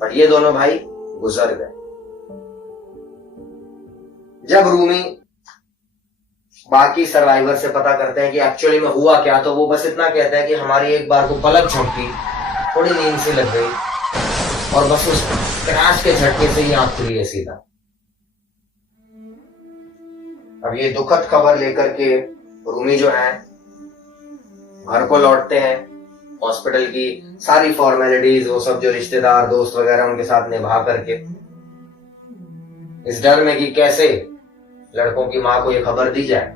पर ये दोनों भाई गुजर गए। जब रूमी बाकी सर्वाइवर से पता करते हैं कि एक्चुअली में हुआ क्या, तो वो बस इतना कहते हैं कि हमारी एक बार को पलक झपकी, थोड़ी नींद सी लग गई और बस उस क्रैश के झटके से ही आंख खुली है सीधा। अब ये दुखद खबर लेकर के रूमी जो है घर को लौटते हैं। हॉस्पिटल की सारी फॉर्मेलिटीज, वो सब जो रिश्तेदार दोस्त वगैरह उनके साथ निभा करके, इस डर में कि कैसे लड़कों की मां को ये खबर दी जाए।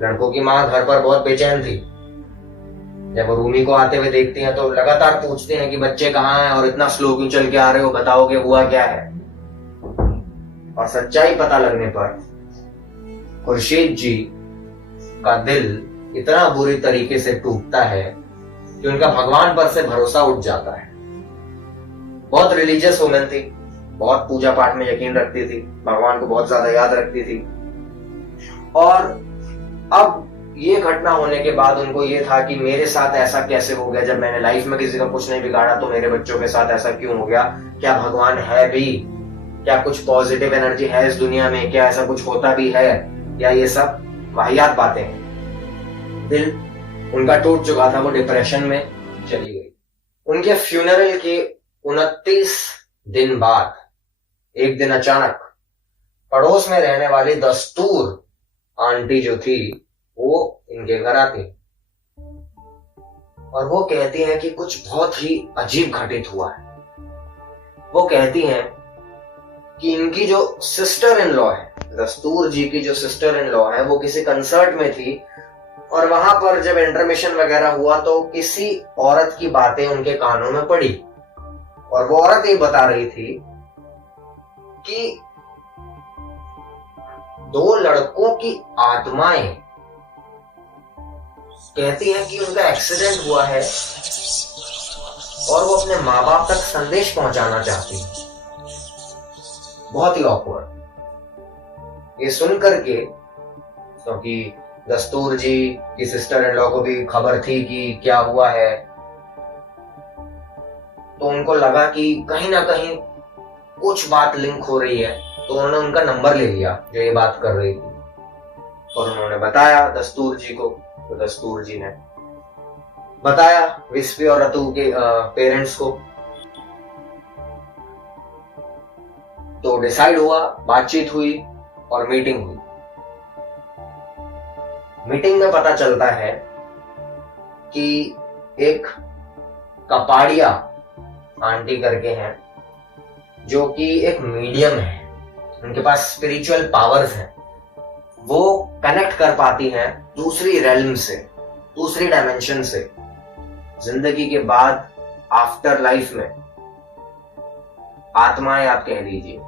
लड़कों की मां घर पर बहुत बेचैन थी। जब वो रूमी को आते हुए देखती हैं तो लगातार पूछते हैं कि बच्चे कहाँ हैं और इतना स्लो क्यों चल के आ रहे हो, बताओगे हुआ क्या है। और सच्चाई पता लगने पर खुर्शीद जी का दिल इतना बुरी तरीके से टूटता है कि उनका भगवान पर से भरोसा उठ जाता है। बहुत रिलीजियस वुमेन थी, बहुत पूजा पाठ में यकीन रखती थी, भगवान को बहुत ज्यादा याद रखती थी। और अब ये घटना होने के बाद उनको ये था कि मेरे साथ ऐसा कैसे हो गया, जब मैंने लाइफ में किसी का कुछ नहीं बिगाड़ा तो मेरे बच्चों के साथ ऐसा क्यों हो गया। क्या भगवान है भी, क्या कुछ पॉजिटिव एनर्जी है इस दुनिया में, क्या ऐसा कुछ होता भी है, या ये सब वाहियात बातें हैं। दिल उनका टूट चुका था, वो डिप्रेशन में चली गई। उनके फ्यूनरल के 29 दिन बाद एक दिन अचानक पड़ोस में रहने वाली दस्तूर आंटी जो थी वो इनके घर आती और वो कहती हैं कि कुछ बहुत ही अजीब घटित हुआ है। वो कहती हैं कि इनकी जो सिस्टर इन लॉ है, दस्तूर जी की जो सिस्टर इन लॉ है, वो किसी कंसर्ट में थी और वहां पर जब इंटरमिशन वगैरह हुआ तो किसी औरत की बातें उनके कानों में पड़ी और वो औरत ये बता रही थी कि 2 लड़कों की आत्माएं कहती हैं कि उनका एक्सीडेंट हुआ है और वो अपने माँ बाप तक संदेश पहुंचाना चाहती है। बहुत ही ऑकवर्ड। ये सुन करके, क्योंकि दस्तूर जी की सिस्टर इन लॉ को भी खबर थी कि क्या हुआ है, तो उनको लगा कि कहीं ना कहीं कुछ बात लिंक हो रही है, तो उन्होंने उनका नंबर ले लिया जो ये बात कर रही थी और उन्होंने बताया दस्तूर जी को। तो दस्तूर जी ने बताया विस्पी और रतु के पेरेंट्स को। तो डिसाइड हुआ, बातचीत हुई और मीटिंग हुई। मीटिंग में पता चलता है कि एक कपाड़िया आंटी करके हैं जो कि एक मीडियम है, उनके पास स्पिरिचुअल पावर्स हैं। वो कनेक्ट कर पाती हैं दूसरी रेल्म से, दूसरी डायमेंशन से। जिंदगी के बाद आफ्टर लाइफ में आत्माएं आप कह लीजिए,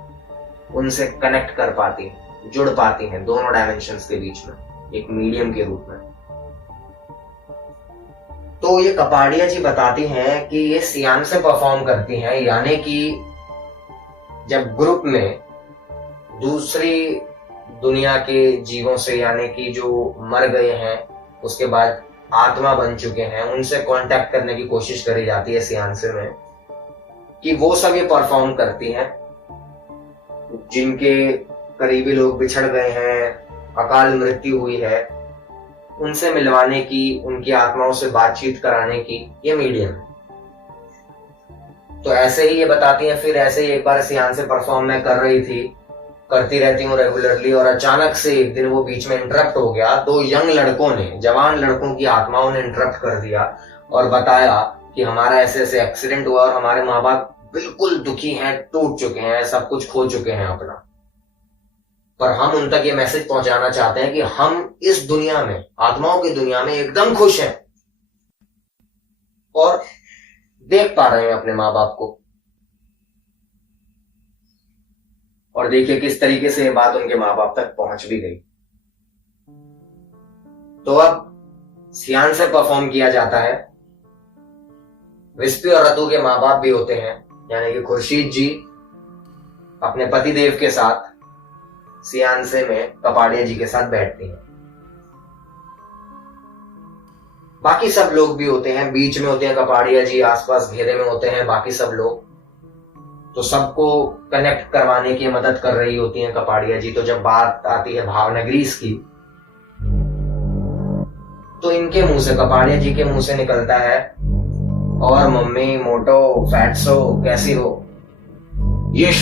उनसे कनेक्ट कर पाती हैं, जुड़ पाती हैं दोनों डायमेंशंस के बीच में एक मीडियम के रूप में। तो ये कपाड़िया जी बताती हैं कि ये सियान से परफॉर्म करती हैं, यानी कि जब ग्रुप में दूसरी दुनिया के जीवों से, यानी कि जो मर गए हैं उसके बाद आत्मा बन चुके हैं, उनसे कांटेक्ट करने की कोशिश करी जाती है सियान्से में, कि वो सब ये परफॉर्म करती हैं जिनके करीबी लोग बिछड़ गए हैं, अकाल मृत्यु हुई है, उनसे मिलवाने की, उनकी आत्माओं से बातचीत कराने की ये मीडियम है। तो ऐसे ही ये बताती हैं, फिर ऐसे ही एक बार सियान से परफॉर्म मैं कर रही थी, करती रहती हूँ रेगुलरली, और अचानक से एक दिन वो बीच में इंटरप्ट हो गया। 2 यंग लड़कों ने, जवान लड़कों की आत्माओं ने इंटरप्ट कर दिया और बताया कि हमारा ऐसे ऐसे एक्सीडेंट हुआ और हमारे माँ बाप बिल्कुल दुखी हैं, टूट चुके हैं, सब कुछ खो चुके हैं अपना, पर हम उन तक ये मैसेज पहुंचाना चाहते हैं कि हम इस दुनिया में, आत्माओं की दुनिया में एकदम खुश हैं और देख पा रहे हैं अपने माँ बाप को। और देखिए किस तरीके से ये बात उनके माँ बाप तक पहुंच भी गई। तो अब सियान से परफॉर्म किया जाता है। विस्पी और रतु के माँ बाप भी होते हैं, यानी कि खुर्शीद जी अपने पति देव के साथ सियानसे में कपाड़िया जी के साथ बैठती हैं। बाकी सब लोग भी होते हैं, बीच में होते हैं कपाड़िया जी, आसपास घेरे में होते हैं बाकी सब लोग, तो सबको कनेक्ट करवाने की मदद कर रही होती हैं कपाड़िया जी। तो जब बात आती है भावनगरीज की, तो इनके मुंह से, कपाड़िया जी के मुंह से निकलता है, और मम्मी मोटो फैट्सो कैसी हो, ये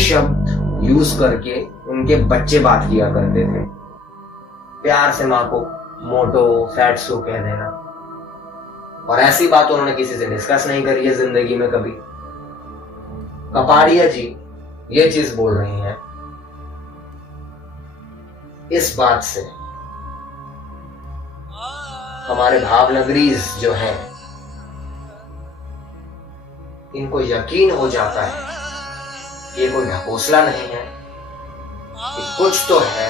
शब्द यूज करके उनके बच्चे बात किया करते थे। प्यार से माँ को मोटो फैट्सो कह देना, और ऐसी बात उन्होंने किसी से डिस्कस नहीं करी है जिंदगी में कभी। कपाड़िया जी ये चीज बोल रही हैं, इस बात से हमारे भावनगरीज जो हैं, इनको यकीन हो जाता है ये कोई ढकोसला नहीं है, कि कुछ तो है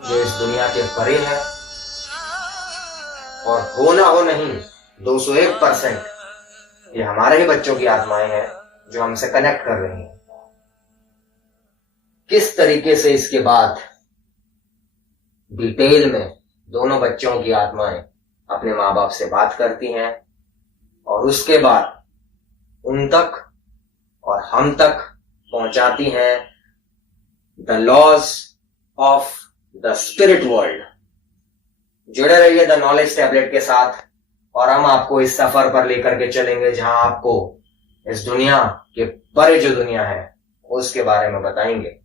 जो इस दुनिया के परे है, और हो ना हो नहीं 201% ये हमारे ही बच्चों की आत्माएं हैं जो हमसे कनेक्ट कर रही हैं। किस तरीके से इसके बाद डिटेल में दोनों बच्चों की आत्माएं अपने माँ बाप से बात करती हैं, और उसके बाद उन तक और हम तक पहुंचाती हैं the laws of the spirit world. जुड़े रहिए द नॉलेज टैबलेट के साथ, और हम आपको इस सफर पर लेकर के चलेंगे जहां आपको इस दुनिया के परे जो दुनिया है उसके बारे में बताएंगे।